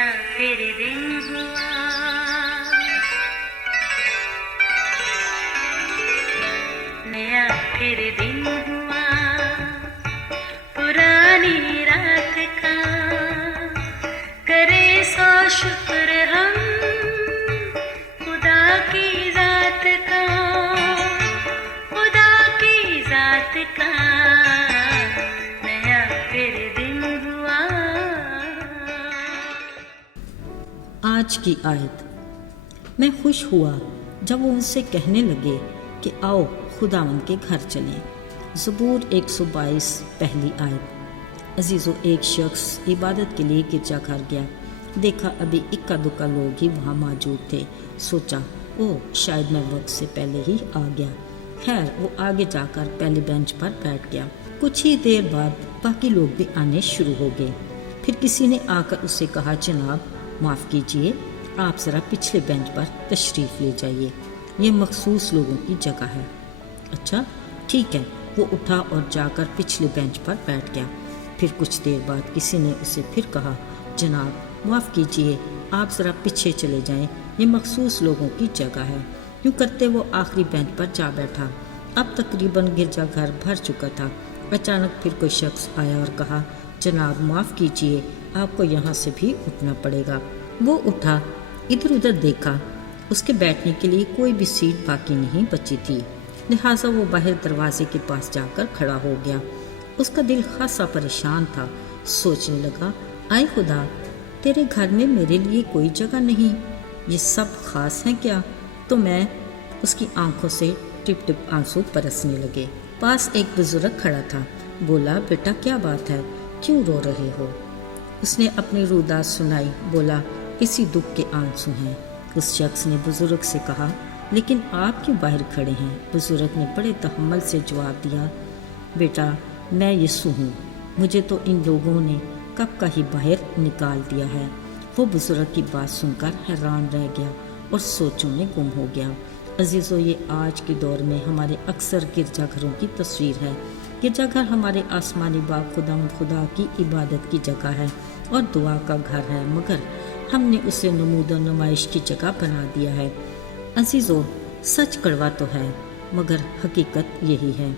नया फिर दिन हुआ, नया फिर दिन हुआ, पुरानी रात का करे सौ शुक्र हम खुदा की जात का, खुदा की जात का नया फिर दिन हुआ। आज की आयत। मैं खुश हुआ जब वो उनसे कहने लगे कि आओ खुदावंद के घर चलें। ज़बूर 122 पहली आयत। अजीज़ों, एक शख्स इबादत के लिए गिरजाघर गया। देखा अभी इक्का दुक्का लोग ही वहाँ मौजूद थे। सोचा ओह शायद मैं वक्त से पहले ही आ गया। खैर वो आगे जाकर पहले बेंच पर बैठ गया। कुछ ही देर बाद बाकी लोग भी आने शुरू हो गए। फिर किसी ने आकर उससे कहा, जनाब माफ़ कीजिए, आप ज़रा पिछले बेंच पर तशरीफ़ ले जाइए, ये मखसूस लोगों की जगह है। अच्छा ठीक है। वो उठा और जाकर पिछले बेंच पर बैठ गया। फिर कुछ देर बाद किसी ने उसे फिर कहा, जनाब माफ़ कीजिए, आप ज़रा पीछे चले जाएं, ये मखसूस लोगों की जगह है। यूँ करते वो आखिरी बेंच पर जा बैठा। अब तकरीबन गिरजाघर भर चुका था। अचानक फिर कोई शख्स आया और कहा, जनाब माफ़ कीजिए, आपको यहाँ से भी उठना पड़ेगा। वो उठा, इधर उधर देखा, उसके बैठने के लिए कोई भी सीट बाकी नहीं बची थी। लिहाजा वो बाहर दरवाजे के पास जाकर खड़ा हो गया। उसका दिल खासा परेशान था। सोचने लगा, आए खुदा, तेरे घर में मेरे लिए कोई जगह नहीं, ये सब खास हैं क्या? तो मैं उसकी आंखों से टिप टिप आंसू बरसने लगे। पास एक बुजुर्ग खड़ा था। बोला, बेटा क्या बात है, क्यों रो रहे हो? उसने अपनी रुदास सुनाई। बोला, इसी दुख के आंसू हैं। उस शख्स ने बुजुर्ग से कहा, लेकिन आप क्यों बाहर खड़े हैं? बुजुर्ग ने बड़े तहम्मुल से जवाब दिया, बेटा मैं यीशु हूँ, मुझे तो इन लोगों ने कब का ही बाहर निकाल दिया है। वो बुजुर्ग की बात सुनकर हैरान रह गया और सोचों में गुम हो गया। अजीज़ों, ये आज के दौर में हमारे अक्सर गिरजाघरों की तस्वीर है। गिरजाघर हमारे आसमानी बाप खुदा की इबादत की जगह है और दुआ का घर है, मगर हमने उसे नमूद नुमाइश की जगह बना दिया है। अजीज़ों, सच कड़वा तो है, मगर हकीकत यही है।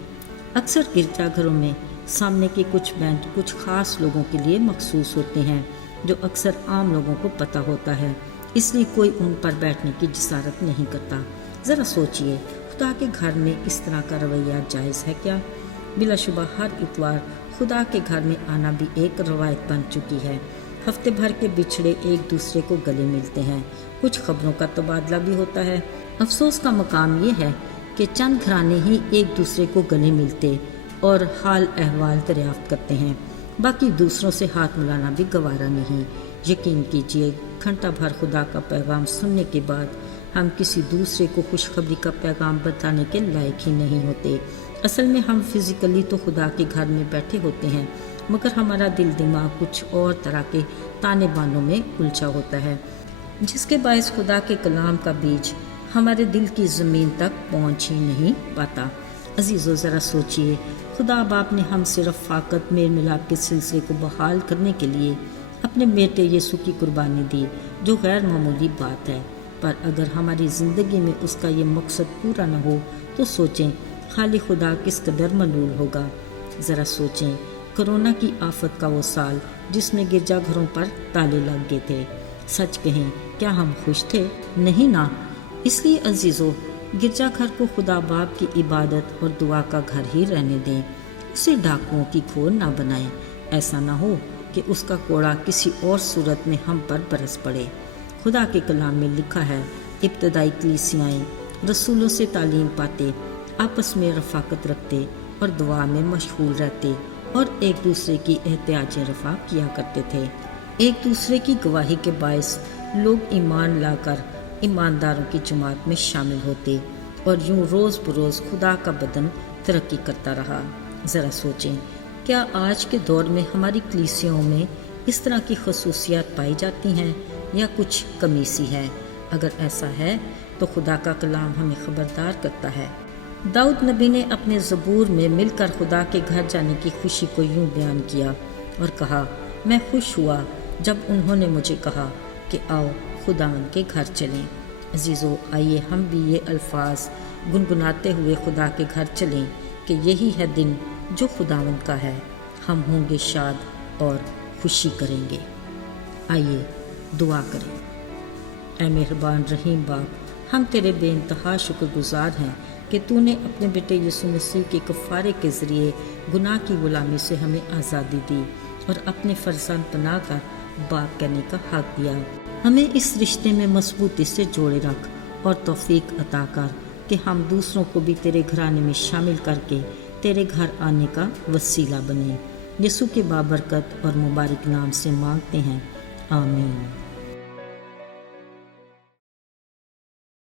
अक्सर गिरजाघरों में सामने के कुछ बेंच कुछ ख़ास लोगों के लिए मखसूस होते हैं, जो अक्सर आम लोगों को पता होता है, इसलिए कोई उन पर बैठने की जिसारत नहीं करता। ज़रा सोचिए, खुदा के घर में इस तरह का रवैया जायज़ है क्या? बिलाशुबा हर इतवार खुदा के घर में आना भी एक रवायत बन चुकी है। हफ्ते भर के बिछड़े एक दूसरे को गले मिलते हैं, कुछ खबरों का तबादला भी होता है। अफसोस का मकाम ये है कि चंद घराने ही एक दूसरे को गले मिलते और हाल अहवाल दरियाफ्त करते हैं, बाकी दूसरों से हाथ मिलाना भी गवारा नहीं। यकीन कीजिए, घंटा भर खुदा का पैगाम सुनने के बाद हम किसी दूसरे को खुशखबरी का पैगाम बताने के लायक ही नहीं होते। असल में हम फिज़िकली तो खुदा के घर में बैठे होते हैं, मगर हमारा दिल दिमाग कुछ और तरह के ताने बानों में उलझा होता है, जिसके बायस खुदा के कलाम का बीज हमारे दिल की ज़मीन तक पहुंच ही नहीं पाता। अजीज़ों, ज़रा सोचिए, खुदा बाप ने हम सिर्फ फ़ाकत मेल मिलाप के सिलसिले को बहाल करने के लिए अपने बेटे यीशु की कुर्बानी दी, जो गैर मामूली बात है। पर अगर हमारी ज़िंदगी में उसका ये मकसद पूरा न हो तो सोचें खाली खुदा किस कदर मलूल होगा। ज़रा सोचें, कोरोना की आफत का वो साल जिसमें गिरजाघरों पर ताले लग गए थे। सच कहें, क्या हम खुश थे? नहीं ना। इसलिए अजीज़ों, गिरजाघर को खुदा बाप की इबादत और दुआ का घर ही रहने दें, उसे डाकुओं की खोर ना बनाएं। ऐसा ना हो कि उसका कोड़ा किसी और सूरत में हम पर बरस पड़े। खुदा के कलाम में लिखा है, इब्तदाई कलीसियाएं रसूलों से तालीम पाते, आपस में रफ़ाकत रखते और दुआ में मशगूल रहते और एक दूसरे की एहतियाज रफ़ा किया करते थे। एक दूसरे की गवाही के बायस लोग ईमान लाकर ईमानदारों की जमात में शामिल होते और यूं रोज़ बरोज़ खुदा का बदन तरक्की करता रहा। ज़रा सोचें, क्या आज के दौर में हमारी कलीसियाओं में इस तरह की खसूसियात पाई जाती हैं या कुछ कमी सी है? अगर ऐसा है तो खुदा का कलाम हमें खबरदार करता है। दाऊद नबी ने अपने ज़बूर में मिलकर खुदा के घर जाने की खुशी को यूं बयान किया और कहा, मैं खुश हुआ جب انہوں نے مجھے کہا کہ آؤ خداوند کے گھر چلیں۔ عزیزو، آئیے ہم بھی یہ الفاظ گنگناتے ہوئے خدا کے گھر چلیں کہ یہی ہے دن جو خداوند کا ہے، ہم ہوں گے شاد اور خوشی کریں گے۔ آئیے دعا کریں۔ اے مہربان رحیم باپ، ہم تیرے بے انتہا شکر گزار ہیں کہ تو نے اپنے بیٹے یسوع مسیح کے کفارے کے ذریعے گناہ کی غلامی سے ہمیں آزادی دی اور اپنے فرزند بنا کر باپ کہنے کا حق دیا۔ ہمیں اس رشتے میں مضبوطی سے جوڑے رکھ اور توفیق عطا کر کہ ہم دوسروں کو بھی تیرے گھرانے میں شامل کر کے تیرے گھر آنے کا وسیلہ بنیں۔ یسوع کے بابرکت اور مبارک نام سے مانگتے ہیں، آمین۔